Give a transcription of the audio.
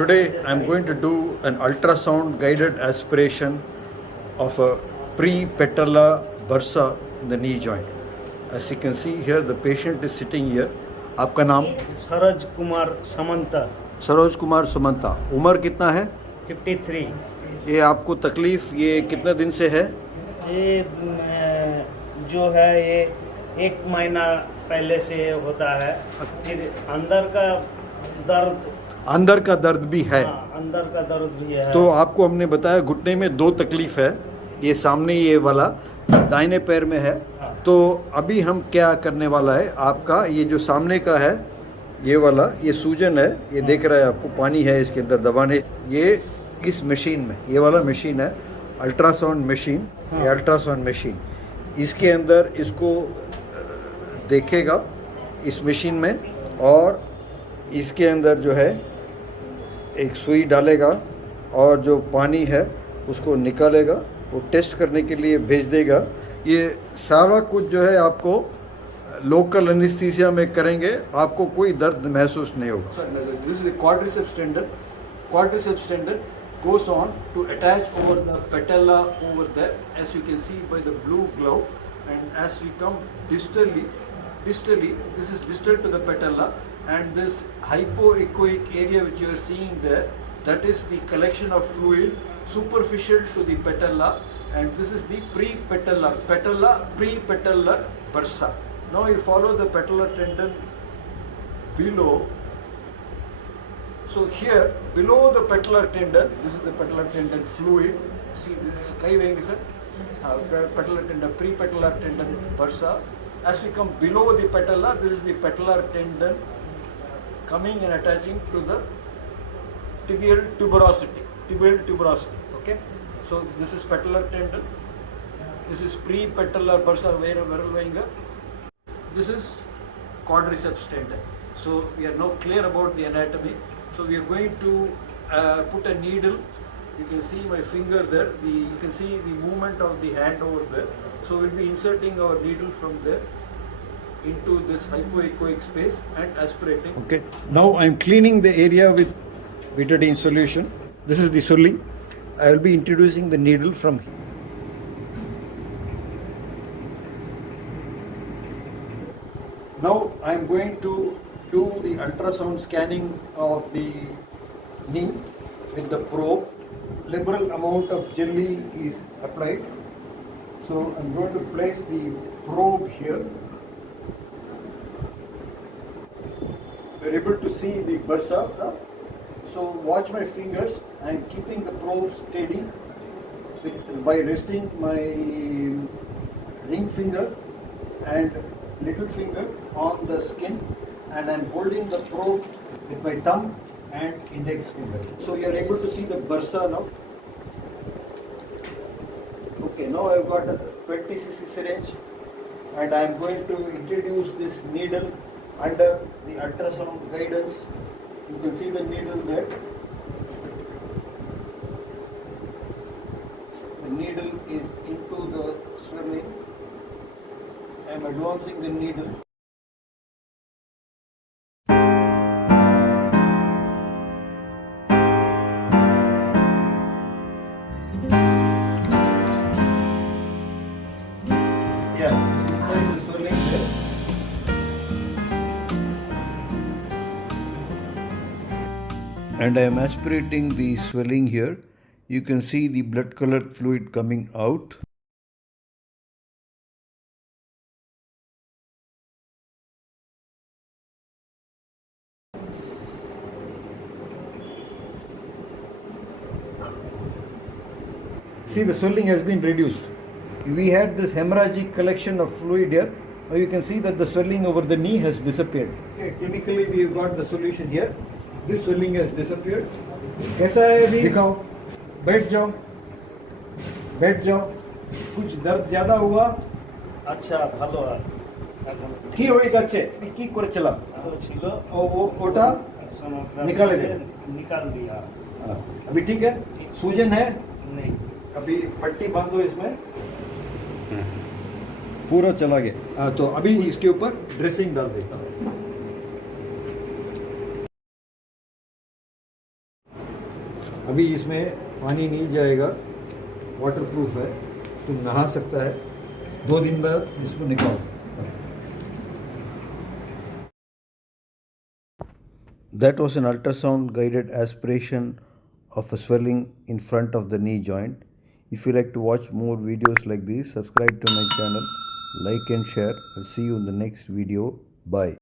Today I am going to do an ultrasound guided aspiration of a pre-patellar bursa in the knee joint. As you can see here, the patient is sitting here. आपका नाम? सरोज कुमार समंता। सरोज कुमार समंता। उम्र कितना है? 53। ये आपको तकलीफ ये कितना दिन से है? ये जो है ये 1 महीना पहले से होता है। फिर अंदर का दर्द भी है। हाँ, अंदर का दर्द भी है। तो आपको हमने बताया घुटने में 2 तकलीफ है, ये सामने ये वाला दाहिने पैर में है। हाँ। तो अभी हम क्या करने वाला है, आपका ये जो सामने का है ये वाला, ये सूजन है, ये देख रहा है आपको, पानी है इसके अंदर दबाने, ये इस मशीन में, ये वाला मशीन है अल्ट्रासाउंड मशीन। ये अल्ट्रासाउंड मशीन इसके अंदर इसको देखेगा इस मशीन में, और इसके अंदर जो है एक सुई डालेगा और जो पानी है उसको निकालेगा, वो टेस्ट करने के लिए भेज देगा। ये सारा कुछ जो है आपको लोकल एनेस्थीसिया में करेंगे, आपको कोई दर्द महसूस नहीं होगा। This is quadriceps tendon. Quadriceps tendon goes on to attach over the patella over there, as you can see by the blue glove. And as we come distally, this is distal to the patella, and this hypoechoic area which you are seeing there, that is the collection of fluid superficial to the patella, and this is the pre-patellar bursa. Now you follow the patellar tendon below. So here below the patellar tendon, this is the patellar tendon fluid. See, kai wenge sir, patellar tendon, pre-patellar tendon bursa. As we come below the patella, this is the patellar tendon coming and attaching to the tibial tuberosity. Okay, so this is patellar tendon, this is pre-patellar bursa viral. This is quadriceps tendon. So we are now clear about the anatomy. So we are going to put a needle. You can see my finger there. You can see the movement of the hand over there. So we'll be inserting our needle from there into this hypoechoic space and aspirating. Okay. Now I'm cleaning the area with betadine solution. This is the swelling. I will be introducing the needle from here. Now I am going to do the ultrasound scanning of the knee with the probe. Liberal amount of jelly is applied. So I'm going to place the probe here. We're able to see the bursa. So watch my fingers. I'm keeping the probe steady by resting my ring finger and little finger on the skin, and I'm holding the probe with my thumb and index finger. So you're able to see the bursa now. Okay, now I've got a 20 cc syringe, and I'm going to introduce this needle under the ultrasound guidance. You can see the needle there. The needle is into the swelling. I'm advancing the needle. Yeah, inside the swelling there. And I am aspirating the swelling here. You can see the blood colored fluid coming out. See, the swelling has been reduced. We had this hemorrhagic collection of fluid here. Now you can see that the swelling over the knee has disappeared. Okay, clinically we have got the solution here. This swelling has disappeared. कैसा है अभी? दिखाओ. बैठ जाओ. कुछ दर्द ज्यादा हुआ? अच्छा ভালো আর কি হয়ে যাচ্ছে? কি করে চলা? তো ছিল वो ओटा निकाल दिया। अभी ठीक है? सूजन है? नहीं। अभी पट्टी बांधो इसमें, पूरा चला गया। तो अभी इसके ऊपर ड्रेसिंग डाल देता हूँ। अभी इसमें पानी नहीं जाएगा, वाटर प्रूफ है, तुम नहा सकता है। 2 दिन बाद इसको निकालो। That was an ultrasound guided aspiration of a swelling in front of the knee joint. If you like to watch more videos like this, subscribe to my channel, like and share. I'll see you in the next video. Bye.